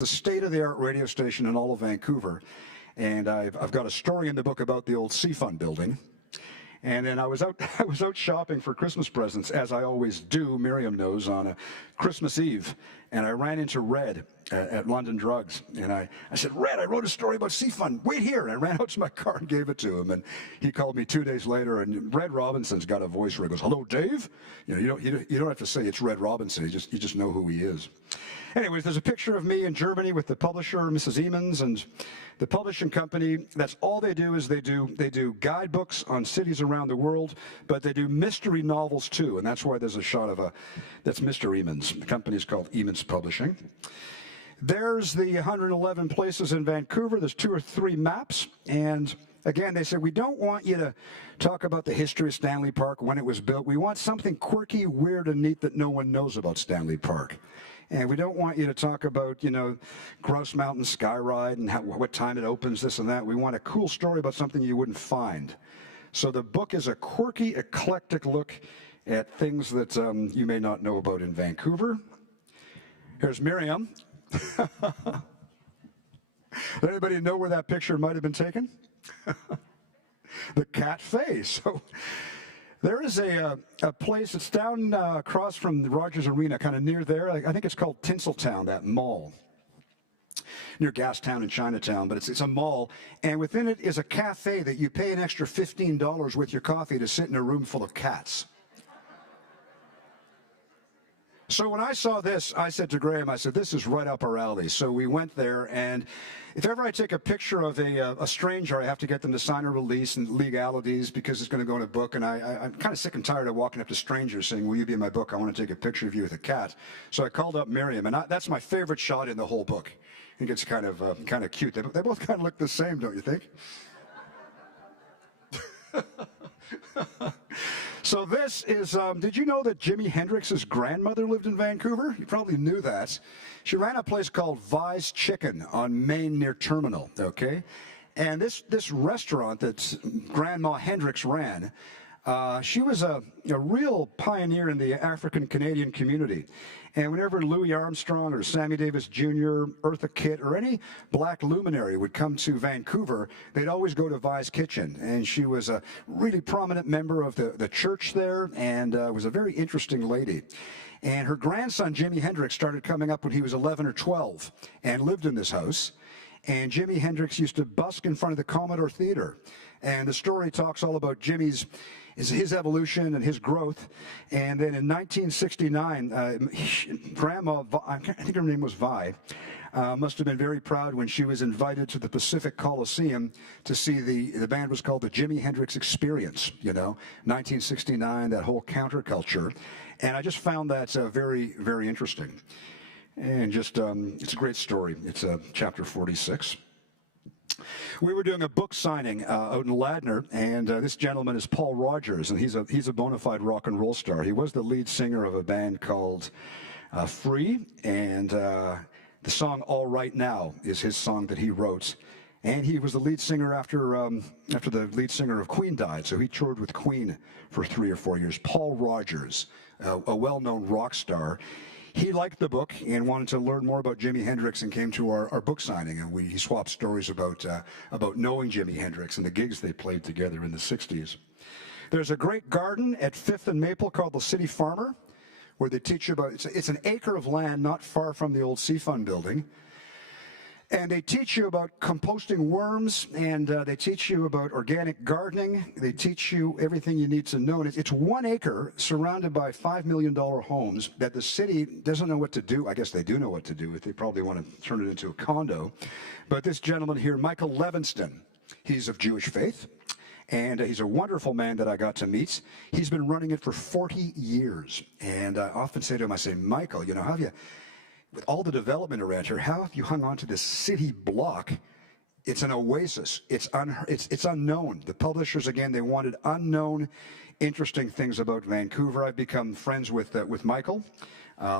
The state-of-the-art radio station in all of Vancouver, and I've got a story in the book about the old Seafund building. And then I was out shopping for Christmas presents, as I always do, Miriam knows, on a Christmas Eve. And I ran into Red at London Drugs. And I said, Red, I wrote a story about Seafund. Wait here. And I ran out to my car and gave it to him. And he called me 2 days later. And Red Robinson's got a voice where he goes, hello, Dave. You know, you don't have to say it's Red Robinson. You just know who he is. Anyways, there's a picture of me in Germany with the publisher, Mrs. Emons, and the publishing company. That's all they do is they do guidebooks on cities around the world, but they do mystery novels too, and that's why there's a shot of that's Mr. Emons. The company is called Emons Publishing. There's the 111 places in Vancouver. There's 2 or 3 maps, and again, they said, we don't want you to talk about the history of Stanley Park, when it was built. We want something quirky, weird, and neat that no one knows about Stanley Park. And we don't want you to talk about, you know, Grouse Mountain Sky Ride and what time it opens, this and that. We want a cool story about something you wouldn't find. So the book is a quirky, eclectic look at things that you may not know about in Vancouver. Here's Miriam. Does anybody know where that picture might have been taken? The cafe. So there is a place that's down across from the Rogers Arena, kind of near there. I think it's called Tinseltown, that mall, near Gastown and Chinatown, but it's a mall. And within it is a cafe that you pay an extra $15 with your coffee to sit in a room full of cats. So when I saw this, I said to Graham, I said, this is right up our alley. So we went there, and if ever I take a picture of a stranger, I have to get them to sign a release and legalities because it's going to go in a book. And I'm kind of sick and tired of walking up to strangers saying, will you be in my book? I want to take a picture of you with a cat. So I called up Miriam, and that's my favorite shot in the whole book. I think it's kind of cute. They both kind of look the same, don't you think? So this is, did you know that Jimi Hendrix's grandmother lived in Vancouver? You probably knew that. She ran a place called Vi's Chicken on Main near Terminal, okay? And this restaurant that Grandma Hendrix ran, she was a real pioneer in the African-Canadian community. And whenever Louis Armstrong or Sammy Davis Jr., Eartha Kitt, or any black luminary would come to Vancouver, they'd always go to Vi's Kitchen. And she was a really prominent member of the church there, and was a very interesting lady. And her grandson, Jimi Hendrix, started coming up when he was 11 or 12 and lived in this house. And Jimi Hendrix used to busk in front of the Commodore Theater. And the story talks all about his evolution and his growth. And then in 1969, Grandma, I think her name was Vi, must have been very proud when she was invited to the Pacific Coliseum to see the band was called the Jimi Hendrix Experience, you know, 1969, that whole counterculture. And I just found that very, very interesting. And just, it's a great story. It's chapter 46. We were doing a book signing out in Ladner, and this gentleman is Paul Rogers, and he's a bona fide rock and roll star. He was the lead singer of a band called Free, and the song All Right Now is his song that he wrote. And he was the lead singer after the lead singer of Queen died, so he toured with Queen for 3 or 4 years. Paul Rogers, a well-known rock star. He liked the book and wanted to learn more about Jimi Hendrix and came to our book signing, and he swapped stories about knowing Jimi Hendrix and the gigs they played together in the 60s. There's a great garden at 5th and Maple called the City Farmer, where they teach you about, it's an acre of land not far from the old Seafund building. And they teach you about composting worms, and they teach you about organic gardening. They teach you everything you need to know. And it's 1 acre surrounded by $5 million homes that the city doesn't know what to do. I guess they do know what to do with. They probably want to turn it into a condo. But this gentleman here, Michael Levenston, he's of Jewish faith. And he's a wonderful man that I got to meet. He's been running it for 40 years. And I often say to him, I say, Michael, you know, how have you... with all the development around here, how have you hung on to this city block? It's an oasis. It's unknown. The publishers, again, they wanted unknown, interesting things about Vancouver. I've become friends with Michael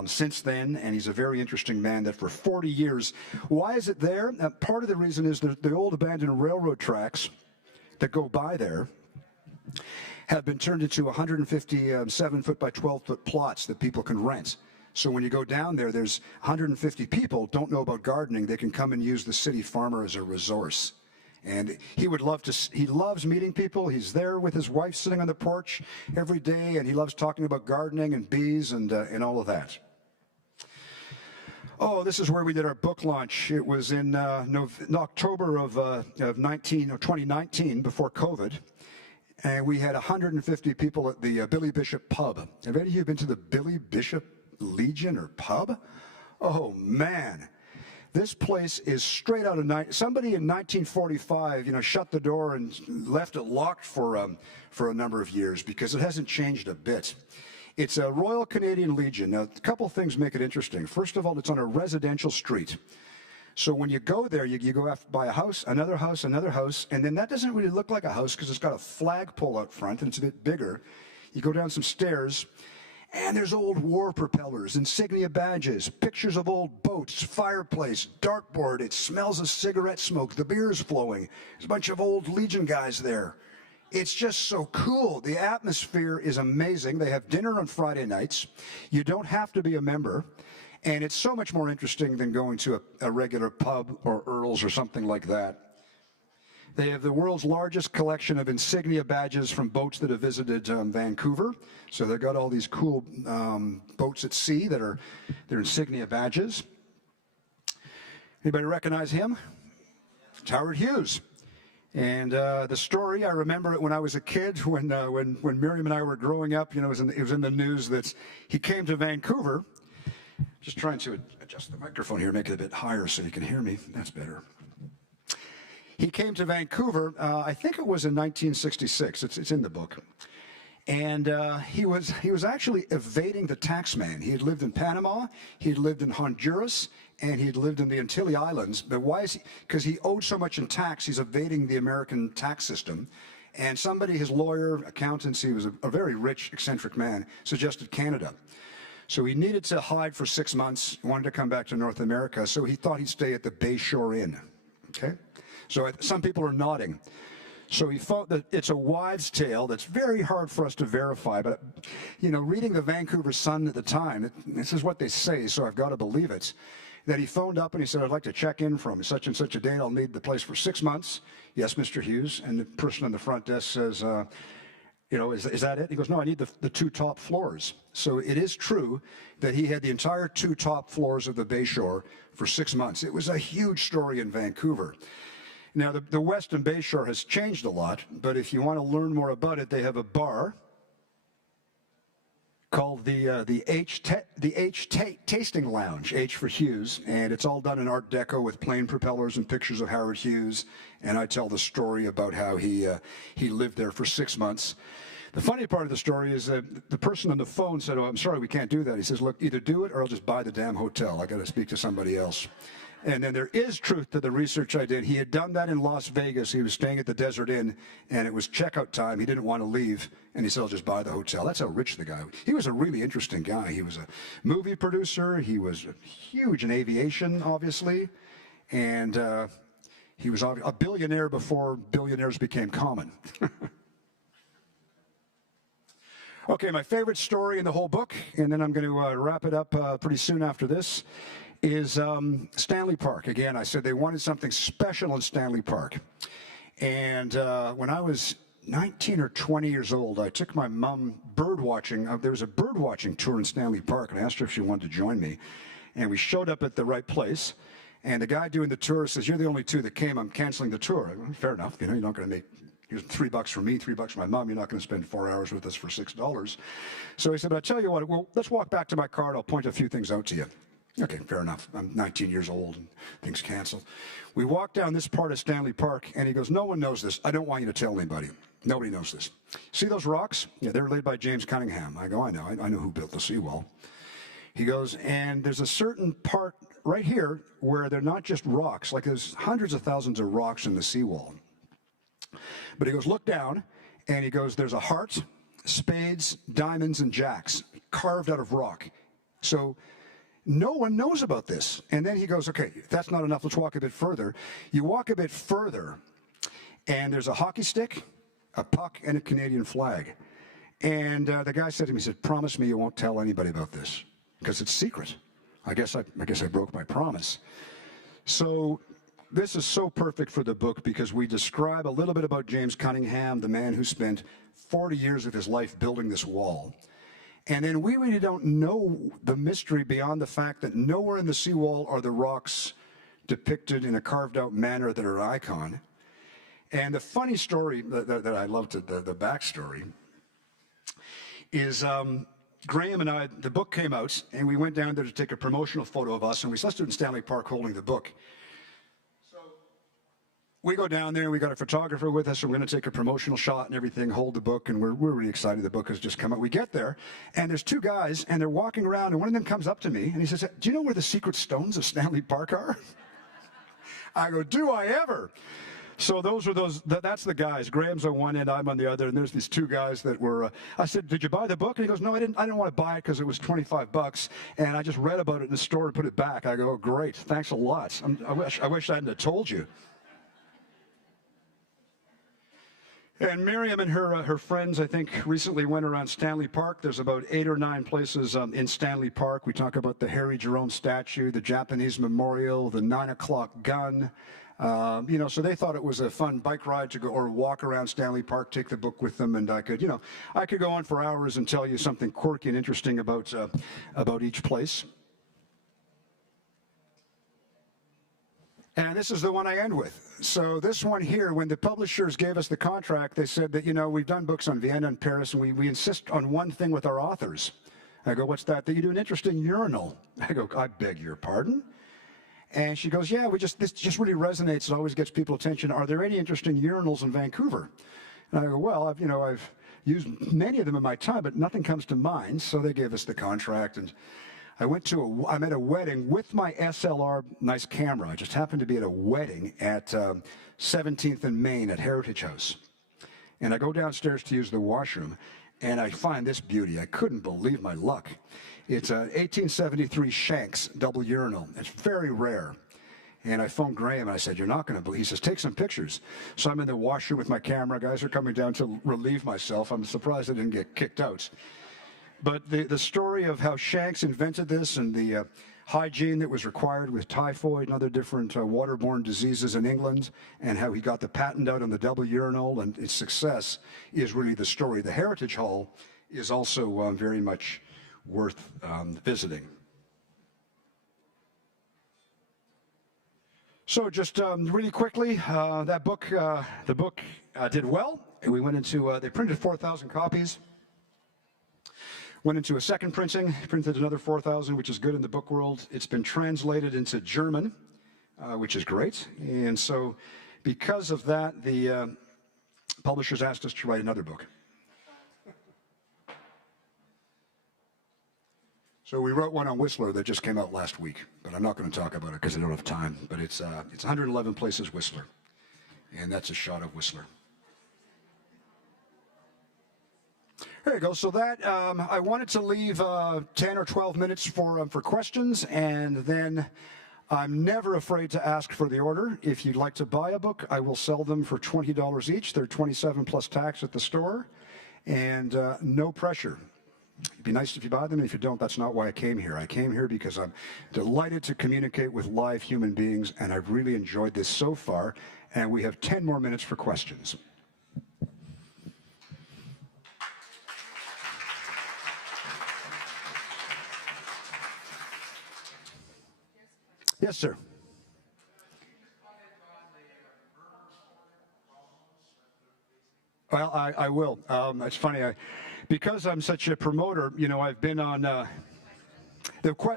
since then, and he's a very interesting man that for 40 years. Why is it there? Part of the reason is the old abandoned railroad tracks that go by there have been turned into 150 7-foot by 12-foot plots that people can rent. So when you go down there, there's 150 people don't know about gardening. They can come and use the city farmer as a resource. And he loves meeting people. He's there with his wife sitting on the porch every day, and he loves talking about gardening and bees and all of that. Oh, this is where we did our book launch. It was in October of 2019, before COVID. And we had 150 people at the Billy Bishop pub. Have any of you been to the Billy Bishop Legion or pub? Oh, man. This place is straight out of somebody in 1945, shut the door and left it locked for a number of years because it hasn't changed a bit. It's a Royal Canadian Legion. Now, a couple things make it interesting. First of all, it's on a residential street. So when you go there, you go by a house, and then that doesn't really look like a house because it's got a flagpole out front and it's a bit bigger. You go down some stairs, and there's old war propellers, insignia badges, pictures of old boats, fireplace, dartboard. It smells of cigarette smoke. The beer is flowing. There's a bunch of old Legion guys there. It's just so cool. The atmosphere is amazing. They have dinner on Friday nights. You don't have to be a member. And it's so much more interesting than going to a regular pub or Earl's or something like that. They have the world's largest collection of insignia badges from boats that have visited Vancouver. So they've got all these cool boats at sea that are their insignia badges. Anybody recognize him? It's Howard Hughes. And the story, I remember it when I was a kid, when Miriam and I were growing up, it was in the news that he came to Vancouver. Just trying to adjust the microphone here, make it a bit higher so you can hear me. That's better. He came to Vancouver, I think it was in 1966. It's in the book. And he was actually evading the tax man. He had lived in Panama, he had lived in Honduras, and he had lived in the Antilles Islands. But why is he? Because he owed so much in tax, he's evading the American tax system. And somebody, his lawyer, accountants, he was a very rich, eccentric man, suggested Canada. So he needed to hide for 6 months, wanted to come back to North America, so he thought he'd stay at the Bayshore Inn. Okay? So some people are nodding. So he thought that it's a wives' tale that's very hard for us to verify, but, reading the Vancouver Sun at the time, this is what they say, so I've got to believe it, that he phoned up and he said, I'd like to check in from such and such a date. I'll need the place for 6 months. Yes, Mr. Hughes. And the person on the front desk says, is that it? He goes, no, I need the 2 top floors. So it is true that he had the entire 2 top floors of the Bayshore for 6 months. It was a huge story in Vancouver. Now, the Western Bayshore has changed a lot, but if you want to learn more about it, they have a bar called the H Tasting Lounge, H for Hughes, and it's all done in Art Deco with plain propellers and pictures of Howard Hughes, and I tell the story about how he lived there for 6 months. The funny part of the story is that the person on the phone said, oh, I'm sorry, we can't do that. He says, look, either do it or I'll just buy the damn hotel. I got to speak to somebody else. And then there is truth to the research I did. He had done that in Las Vegas. He was staying at the Desert Inn, and it was checkout time. He didn't want to leave, and he said, I'll just buy the hotel. That's how rich the guy was. He was a really interesting guy. He was a movie producer. He was huge in aviation, obviously, and he was a billionaire before billionaires became common. Okay, my favorite story in the whole book, and then I'm going to wrap it up pretty soon after this, is Stanley Park. Again, I said they wanted something special in Stanley Park. And when I was 19 or 20 years old, I took my mom bird watching. There was a bird watching tour in Stanley Park, and I asked her if she wanted to join me. And we showed up at the right place. And the guy doing the tour says, you're the only 2 that came. I'm canceling the tour. I went, fair enough. You're not going to make... Here's $3 for me, $3 for my mom. You're not going to spend 4 hours with us for $6. So he said, but I'll tell you what, well, let's walk back to my car and I'll point a few things out to you. Okay, fair enough. I'm 19 years old and things canceled. We walk down this part of Stanley Park and he goes, no one knows this. I don't want you to tell anybody. Nobody knows this. See those rocks? Yeah, they're laid by James Cunningham. I go, I know. I know who built the seawall. He goes, and there's a certain part right here where they're not just rocks. Like there's hundreds of thousands of rocks in the seawall. But he goes, look down, and he goes, there's a heart, spades, diamonds, and jacks carved out of rock. So no one knows about this. And then he goes, okay, if that's not enough, let's walk a bit further. You walk a bit further, and there's a hockey stick, a puck, and a Canadian flag. And the guy said to me, he said, promise me you won't tell anybody about this. because it's secret. I guess I broke my promise. So this is so perfect for the book because we describe a little bit about James Cunningham, the man who spent 40 years of his life building this wall. And then we really don't know the mystery beyond the fact that nowhere in the seawall are the rocks depicted in a carved out manner that are an icon. And the funny story that I loved, the backstory, is Graham and I, the book came out, and we went down there to take a promotional photo of us, and we stood in Stanley Park holding the book. So we go down there, and we got a photographer with us, and we're going to take a promotional shot and everything, hold the book, and we're really excited. The book has just come out. We get there, and there's two guys, and they're walking around, and one of them comes up to me, and he says, "Do you know where the secret stones of Stanley Park are?" I go, "Do I ever?" So that's the guys. Graham's on one end, I'm on the other, and there's these two guys that were, I said, "Did you buy the book?" And he goes, "No, I didn't want to buy it because it was 25 bucks, and I just read about it in the store and put it back." I go, "Oh, great, thanks a lot. I wish I hadn't have told you." And Miriam and her friends, I think, recently went around Stanley Park. There's about 8 or 9 places in Stanley Park. We talk about the Harry Jerome statue, the Japanese memorial, the 9 o'clock gun. So they thought it was a fun bike ride to go or walk around Stanley Park, take the book with them, and I could go on for hours and tell you something quirky and interesting about each place. And this is the one I end with. So this one here, when the publishers gave us the contract, they said that, we've done books on Vienna and Paris, and we insist on one thing with our authors. I go, "What's that?" "That you do an interesting urinal." I go, "I beg your pardon?" And she goes, "Yeah, this just really resonates. It always gets people's attention. Are there any interesting urinals in Vancouver?" And I go, "Well, I've used many of them in my time, but nothing comes to mind." So they gave us the contract, and I'm at a wedding with my SLR, nice camera. I just happened to be at a wedding at 17th and Main at Heritage House. And I go downstairs to use the washroom, and I find this beauty. I couldn't believe my luck. It's a 1873 Shanks double urinal. It's very rare. And I phoned Graham, and I said, "You're not going to believe." He says, "Take some pictures." So I'm in the washroom with my camera. Guys are coming down to relieve myself. I'm surprised I didn't get kicked out. But the story of how Shanks invented this and the hygiene that was required with typhoid and other different waterborne diseases in England, and how he got the patent out on the double urinal and its success is really the story. The Heritage Hall is also very much worth visiting. So just really quickly, the book did well. We went into, they printed 4,000 copies. Went into a second printing, printed another 4,000, which is good in the book world. It's been translated into German, which is great. And so because of that, the publishers asked us to write another book. So we wrote one on Whistler that just came out last week, but I'm not going to talk about it because I don't have time. But it's 111 Places Whistler, and that's a shot of Whistler. There you go. So that I wanted to leave 10 or 12 minutes for questions, and then I'm never afraid to ask for the order. If you'd like to buy a book, I will sell them for $20 each. They're $27 plus tax at the store, and no pressure. It'd be nice if you buy them. If you don't, that's not why I came here. I came here because I'm delighted to communicate with live human beings, and I've really enjoyed this so far. And we have 10 more minutes for questions. Yes, sir. Well, I will. It's funny. Because I'm such a promoter, I've been on...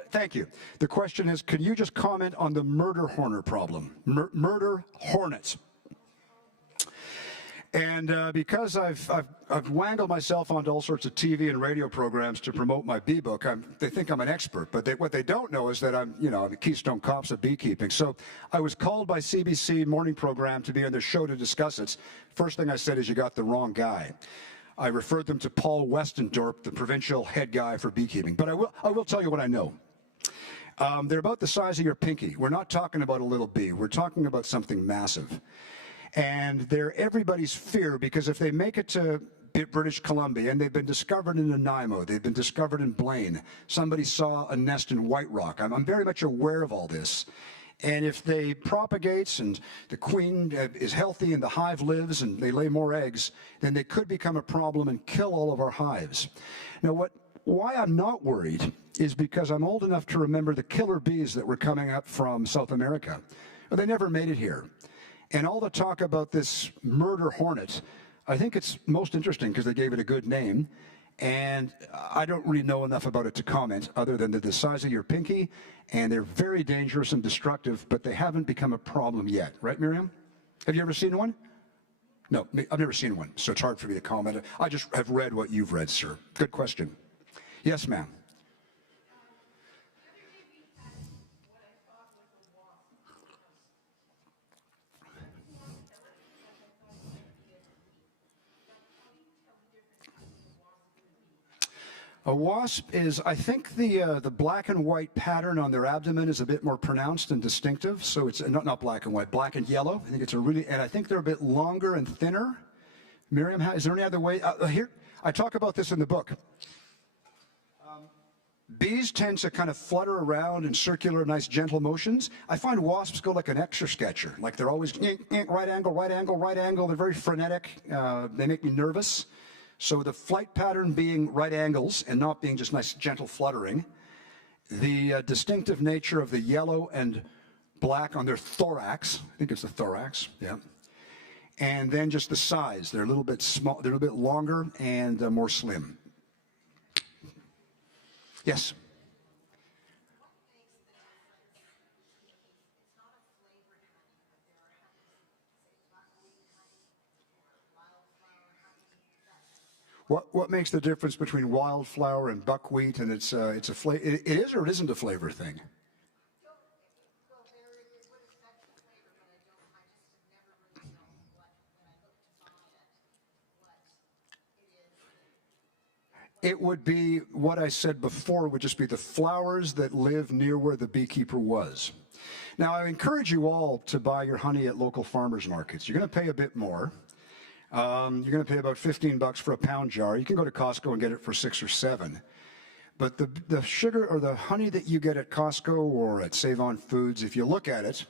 thank you. The question is, can you just comment on the murder hornet problem? Murder hornets. And because I've wangled myself onto all sorts of TV and radio programs to promote my bee book, they think I'm an expert. But what they don't know is that I'm the Keystone Cops of beekeeping. So I was called by CBC morning program to be on their show to discuss it. First thing I said is, you got the wrong guy. I referred them to Paul Westendorp, the provincial head guy for beekeeping. But I will tell you what I know. They're about the size of your pinky. We're not talking about a little bee. We're talking about something massive. And they're everybody's fear, because if they make it to British Columbia, and they've been discovered in Nanaimo. They've been discovered in Blaine. Somebody saw a nest in White Rock. I'm very much aware of all this. And if they propagate and the queen is healthy and the hive lives and they lay more eggs, then they could become a problem and kill all of our hives. Now, why I'm not worried is because I'm old enough to remember the killer bees that were coming up from South America. Well, they never made it here. And all the talk about this murder hornet, I think it's most interesting because they gave it a good name. And I don't really know enough about it to comment other than they're the size of your pinky, and they're very dangerous and destructive, but they haven't become a problem yet. Right, Miriam? Have you ever seen one? No, I've never seen one, so it's hard for me to comment. I just have read what you've read, sir. Good question. Yes, ma'am. A wasp is, I think the black and white pattern on their abdomen is a bit more pronounced and distinctive. So it's not black and white, black and yellow. I think it's and I think they're a bit longer and thinner. Miriam, is there any other way? Here, I talk about this in the book. Bees tend to kind of flutter around in circular, nice, gentle motions. I find wasps go like an Etch-a-Sketcher. Like they're always right angle, right angle, right angle. They're very frenetic. They make me nervous. So the flight pattern being right angles and not being just nice, gentle fluttering. The distinctive nature of the yellow and black on their thorax. I think it's the thorax, yeah. And then just the size. They're a little bit small, they're a little bit longer and more slim. Yes? What makes the difference between Wildflower and Buckwheat? And it's a flavor. It is or it isn't a flavor thing. It would be what I said before, would just be the flowers that live near where the beekeeper was. Now, I encourage you all to buy your honey at local farmers markets. You're going to pay a bit more. You're going to pay about $15 for a pound jar. You can go to Costco and get it for $6 or $7. But the sugar or the honey that you get at Costco or at Save On Foods, if you look at it,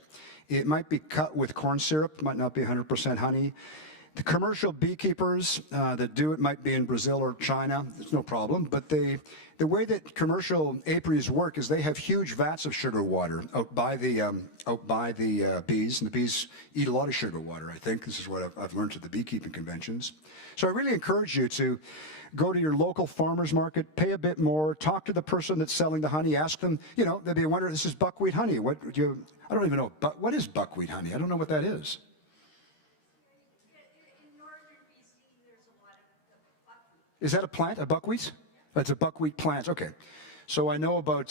it might be cut with corn syrup, might not be 100% honey. The commercial beekeepers that do it might be in Brazil or China. It's no problem. But the way that commercial apiaries work is they have huge vats of sugar water out by the bees, and the bees eat a lot of sugar water. I think this is what I've learned at the beekeeping conventions. So I really encourage you to go to your local farmers market, pay a bit more, talk to the person that's selling the honey, ask them. You know, they'll be wondering, this is buckwheat honey. I don't even know. What is buckwheat honey? I don't know what that is. Is that a plant, a buckwheat? That's a buckwheat plant. Okay. So I know about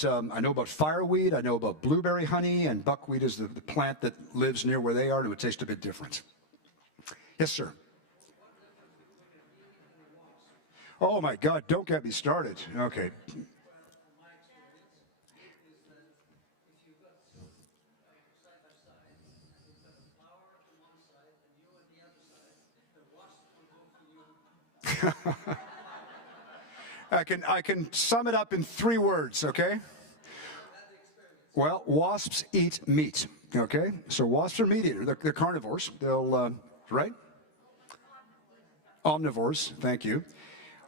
fireweed, I know about blueberry honey, and buckwheat is the plant that lives near where they are, and it would taste a bit different. Yes, sir. Oh my God! Don't get me started. Okay. I can sum it up in 3 words, okay? Well, wasps eat meat, okay? So wasps are meat eaters. They're carnivores. They'll, right? Omnivores, thank you.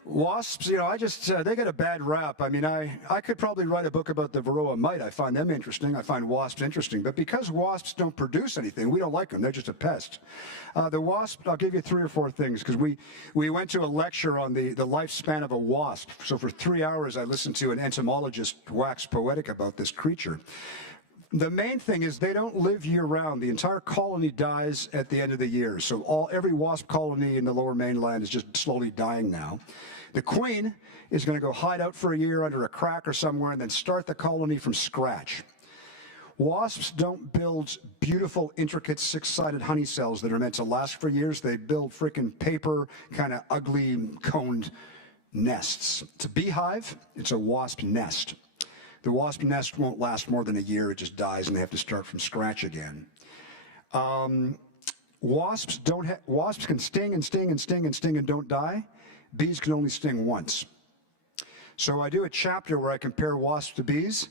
Wasps, you know, they get a bad rap. I mean, I could probably write a book about the Varroa mite. I find them interesting. I find wasps interesting. But because wasps don't produce anything, we don't like them. They're just a pest. The wasp, I'll give you 3 or 4 things, because we went to a lecture on the lifespan of a wasp. So for 3 hours, I listened to an entomologist wax poetic about this creature. The main thing is they don't live year-round. The entire colony dies at the end of the year. So every wasp colony in the lower mainland is just slowly dying now. The queen is going to go hide out for a year under a crack or somewhere and then start the colony from scratch. Wasps don't build beautiful, intricate, 6-sided honey cells that are meant to last for years. They build freaking paper, kind of ugly, coned nests. It's a beehive. It's a wasp nest. The wasp nest won't last more than a year. It just dies, and they have to start from scratch again. Wasps can sting and sting and sting and sting and don't die. bees can only sting once. So I do a chapter where I compare wasps to bees,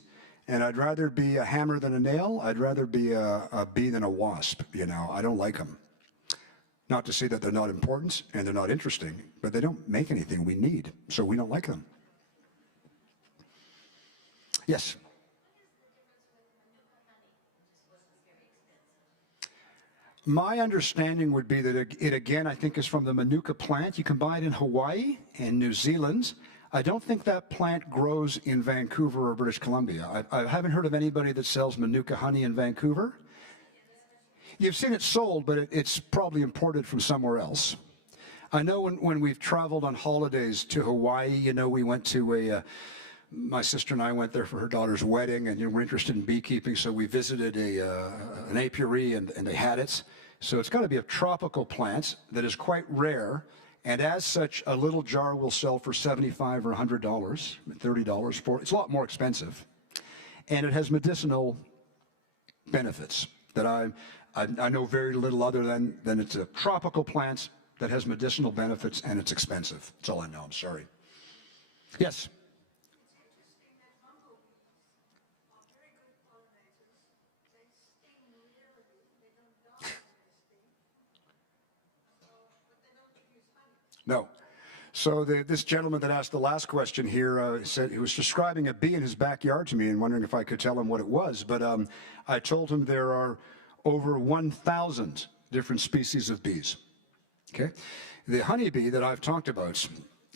and I'd rather be a hammer than a nail. I'd rather be a bee than a wasp, you know. I don't like them. Not to say that they're not important and they're not interesting, but they don't make anything we need, so we don't like them. Yes? My understanding would be that it again, I think, is from the manuka plant. You can buy it in Hawaii and New Zealand. I don't think that plant grows in Vancouver or British Columbia. I haven't heard of anybody that sells manuka honey in Vancouver. You've seen it sold, but it's probably imported from somewhere else. I know when we've traveled on holidays to Hawaii, you know, we went to my sister and I went there for her daughter's wedding, and you know, we're interested in beekeeping, so we visited an apiary, and they had it. So it's got to be a tropical plant that is quite rare, and as such, a little jar will sell for $75 or $100, $30 for it. It's a lot more expensive, and it has medicinal benefits that I know very little other than it's a tropical plant that has medicinal benefits, and it's expensive. That's all I know. I'm sorry. Yes. No. So this gentleman that asked the last question here said he was describing a bee in his backyard to me and wondering if I could tell him what it was. But I told him there are over 1,000 different species of bees. Okay. The honeybee that I've talked about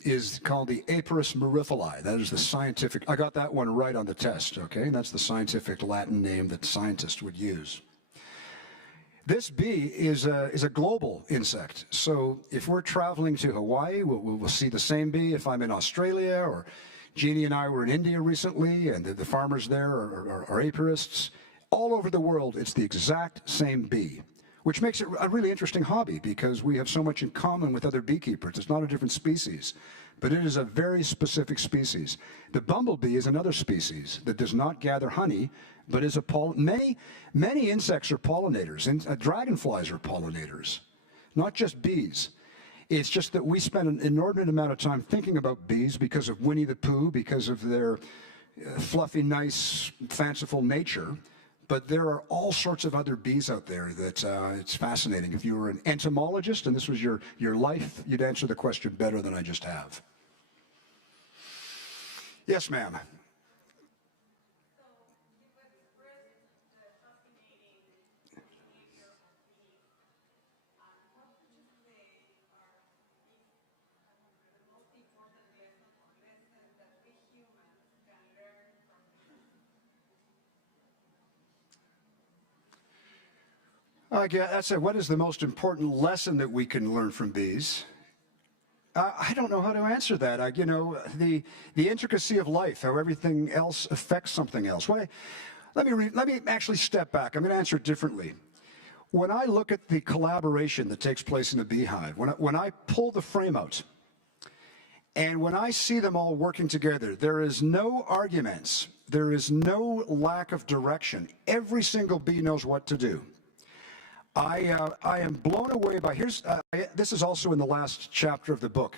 is called the Apiarist myrifili. That is the scientific. I got that one right on the test. Okay. And that's the scientific Latin name that scientists would use. This bee is a global insect. So if we're traveling to Hawaii, we'll see the same bee. If I'm in Australia, or Jeannie and I were in India recently, and the farmers there are apiarists. All over the world, it's the exact same bee, which makes it a really interesting hobby because we have so much in common with other beekeepers. It's not a different species, but it is a very specific species. The bumblebee is another species that does not gather honey, but is a many insects are pollinators, and dragonflies are pollinators, not just bees. It's just that we spend an inordinate amount of time thinking about bees because of Winnie the Pooh, because of their fluffy, nice, fanciful nature. But there are all sorts of other bees out there that it's fascinating. If you were an entomologist and this was your life, you'd answer the question better than I just have. Yes, ma'am. That's it. What is the most important lesson that we can learn from bees? I don't know how to answer that. You know, the intricacy of life, how everything else affects something else. Let me actually step back. I'm going to answer it differently. When I look at the collaboration that takes place in a beehive, when I pull the frame out, and when I see them all working together, there is no arguments. There is no lack of direction. Every single bee knows what to do. I am blown away by, this is also in the last chapter of the book.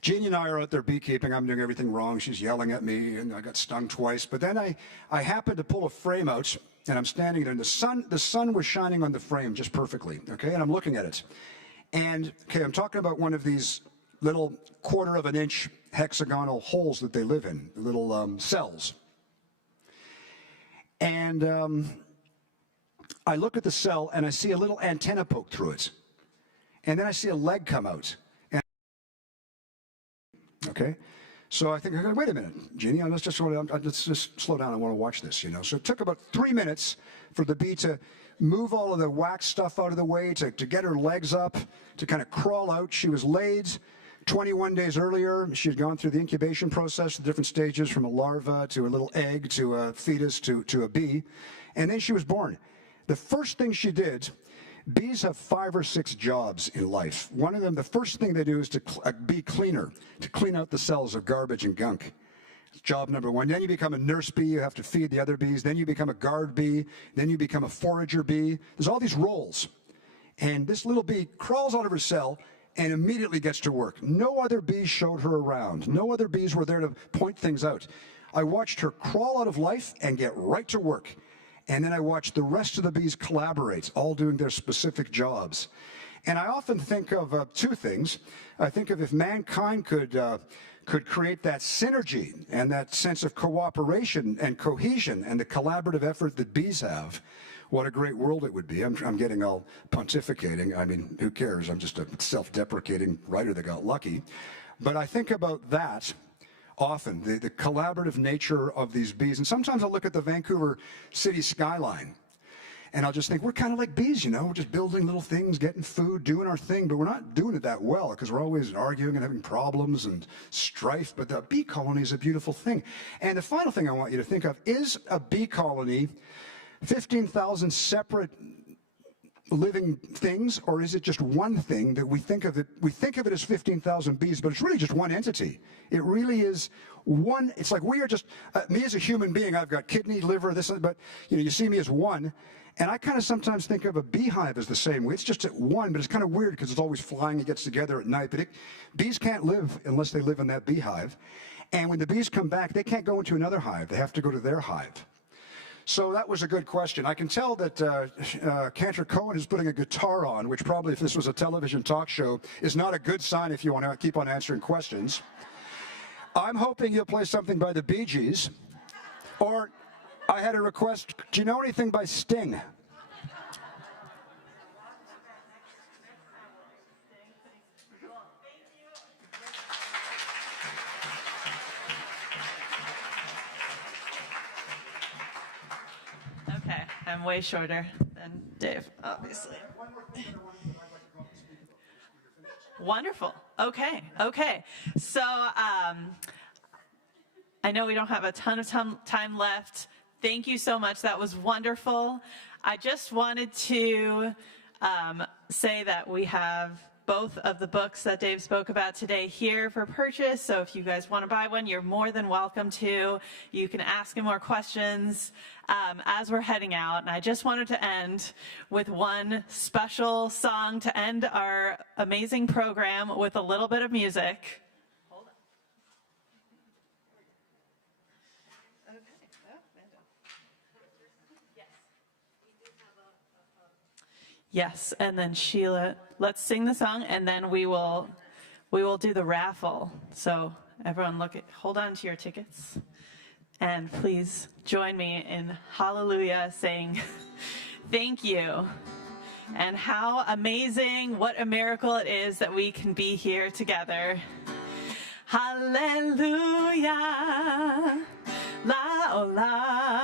Jeannie and I are out there beekeeping. I'm doing everything wrong. She's yelling at me, and I got stung twice. But then I happened to pull a frame out, and I'm standing there, and the sun was shining on the frame just perfectly, okay? And I'm looking at it. And, okay, I'm talking about one of these little 1/4 of an inch hexagonal holes that they live in, little cells. And I look at the cell, and I see a little antenna poke through it. And then I see a leg come out. Okay? So I think, wait a minute, Jeannie, let's just slow down. I want to watch this, you know. So it took about 3 minutes for the bee to move all of the wax stuff out of the way, to get her legs up, to kind of crawl out. She was laid 21 days earlier. She had gone through the incubation process, the different stages from a larva to a little egg to a fetus to a bee. And then she was born. The first thing she did, bees have 5 or 6 jobs in life. One of them, the first thing they do is to bee cleaner, to clean out the cells of garbage and gunk. Job number 1. Then you become a nurse bee. You have to feed the other bees. Then you become a guard bee. Then you become a forager bee. There's all these roles. And this little bee crawls out of her cell, and immediately gets to work. No other bees showed her around. No other bees were there to point things out. I watched her crawl out of life and get right to work. And then I watched the rest of the bees collaborate, all doing their specific jobs. And I often think of two things. I think of if mankind could create that synergy and that sense of cooperation and cohesion and the collaborative effort that bees have, what a great world it would be. I'm getting all pontificating. I mean, who cares? I'm just a self-deprecating writer that got lucky. But I think about that often, the collaborative nature of these bees. And sometimes I'll look at the Vancouver city skyline, and I'll just think, we're kind of like bees, you know? We're just building little things, getting food, doing our thing, but we're not doing it that well because we're always arguing and having problems and strife. But the bee colony is a beautiful thing. And the final thing I want you to think of is a bee colony 15,000 separate living things, or is it just one thing that we think of it as 15,000 bees, but it's really just one entity. It really is one. It's like we are just me as a human being. I've got kidney, liver, this, but you see me as one. And I kind of sometimes think of a beehive as the same way. It's just one, but it's kind of weird because it's always flying. It gets together at night. But bees can't live unless they live in that beehive. And when the bees come back, they can't go into another hive. They have to go to their hive. So that was a good question. I can tell that Cantor Cohen is putting a guitar on, which probably, if this was a television talk show, is not a good sign if you want to keep on answering questions. I'm hoping you'll play something by the Bee Gees. Or I had a request, do you know anything by Sting? Okay, I'm way shorter than Dave, obviously. Wonderful. Okay. So I know we don't have a ton of time left. Thank you so much. That was wonderful. I just wanted to say that we have both of the books that Dave spoke about today here for purchase. So if you guys want to buy one, you're more than welcome to. You can ask him more questions as we're heading out. And I just wanted to end with one special song to end our amazing program with a little bit of music. Hold on. Okay. Yes, and then Sheila, let's sing the song, and then we will do the raffle. So everyone hold on to your tickets, and please join me in hallelujah, saying thank you. And how amazing, what a miracle it is that we can be here together. Hallelujah, la olam.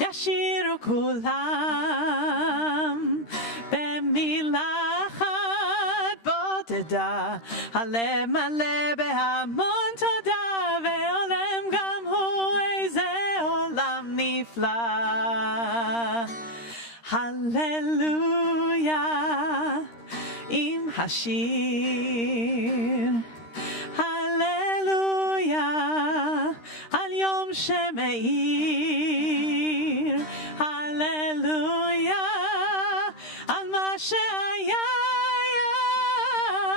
ישירו כולם במילה אחת בודדה, הלב מלא בהמון תודה, ועולם גם הוא איזה עולם נפלא. הללויה עם השיר, הללויה על יום שמאיר, הללויה על מה שהיה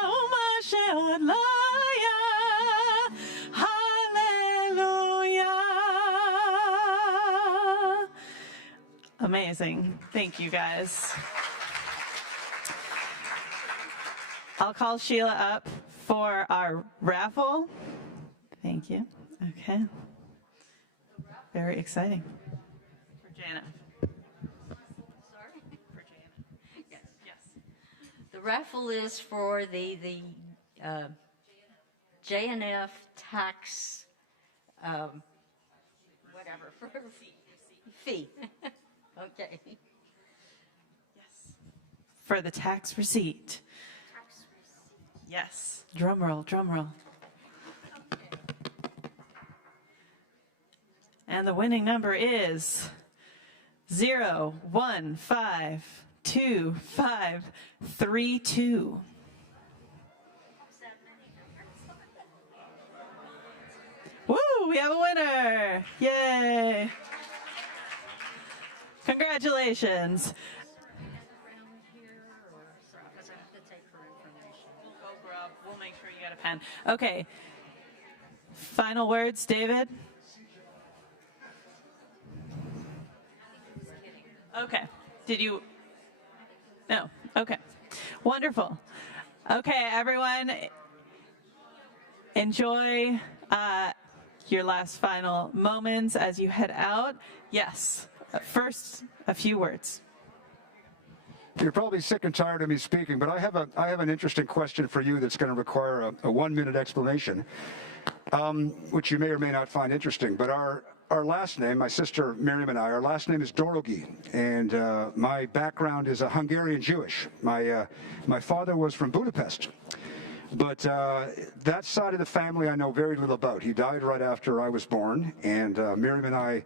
ומה שעוד לא היה, hallelujah. Amazing. Thank you, guys. I'll call Sheila up for our raffle. Thank you. Okay. Very exciting. For Janet. Sorry? For Janet. Yes. The raffle is for the JNF tax, whatever, fee. Okay. Yes. For the tax receipt. Yes. Drum roll. And the winning number is 0152532. Woo, we have a winner. Yay. Congratulations. pen. Okay. Final words, David? Okay. Did you? No. Okay. Wonderful. Okay, everyone, enjoy your last final moments as you head out. Yes. First, a few words. You're probably sick and tired of me speaking, but I have an interesting question for you that's going to require a 1-minute explanation, which you may or may not find interesting. But our last name, my sister Miriam and I, our last name is Doroghy, and my background is a Hungarian Jewish. My father was from Budapest, but that side of the family I know very little about. He died right after I was born, and Miriam and I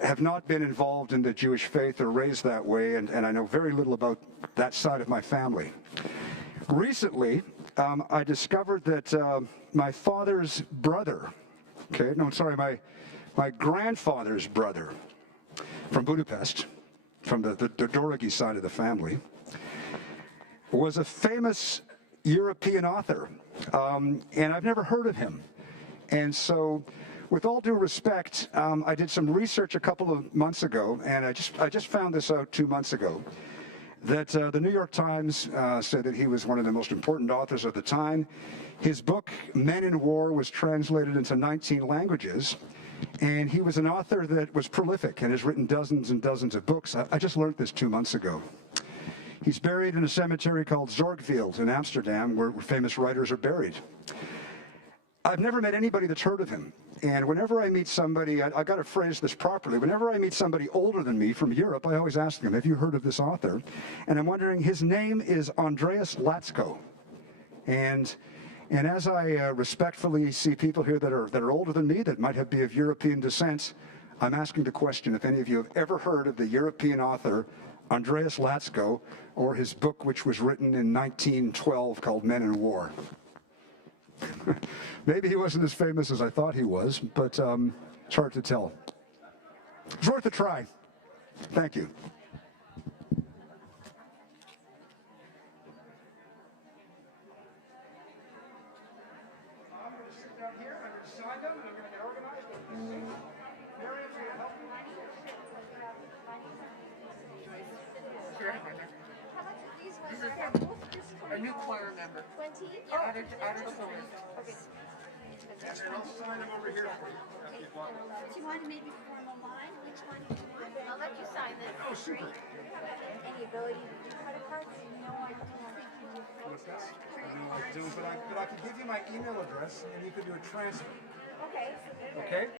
have not been involved in the Jewish faith or raised that way, and I know very little about that side of my family. Recently, I discovered that my father's brother, my grandfather's brother from Budapest, from the Doroghy side of the family, was a famous European author, and I've never heard of him. And so, with all due respect, I did some research a couple of months ago, and I just found this out 2 months ago, that the New York Times said that he was one of the most important authors of the time. His book, Men in War, was translated into 19 languages, and he was an author that was prolific and has written dozens and dozens of books. I just learned this 2 months ago. He's buried in a cemetery called Zorgveld in Amsterdam, where famous writers are buried. I've never met anybody that's heard of him. And whenever I meet somebody, I got to phrase this properly, whenever I meet somebody older than me from Europe, I always ask them, have you heard of this author? And I'm wondering, his name is Andreas Latsko. And as I respectfully see people here that are older than me, that might be of European descent, I'm asking the question if any of you have ever heard of the European author Andreas Latsko, or his book, which was written in 1912 called Men in War. Maybe he wasn't as famous as I thought he was, but it's hard to tell. It's worth a try. Thank you. I'm going to sit down here, I'm going to sign them, and I'm going to get organized. Miriam, can you help me? This is a new choir member. 20? Added to the list. Okay. And I'll sign them over here for you. Do you want to maybe form a line? Which one do you want? I'll let you sign this. Oh, super. Any ability to do credit cards? No, I don't. What's that? I don't know what to do, but I can give you my email address, and you can do a transfer. Okay. Okay?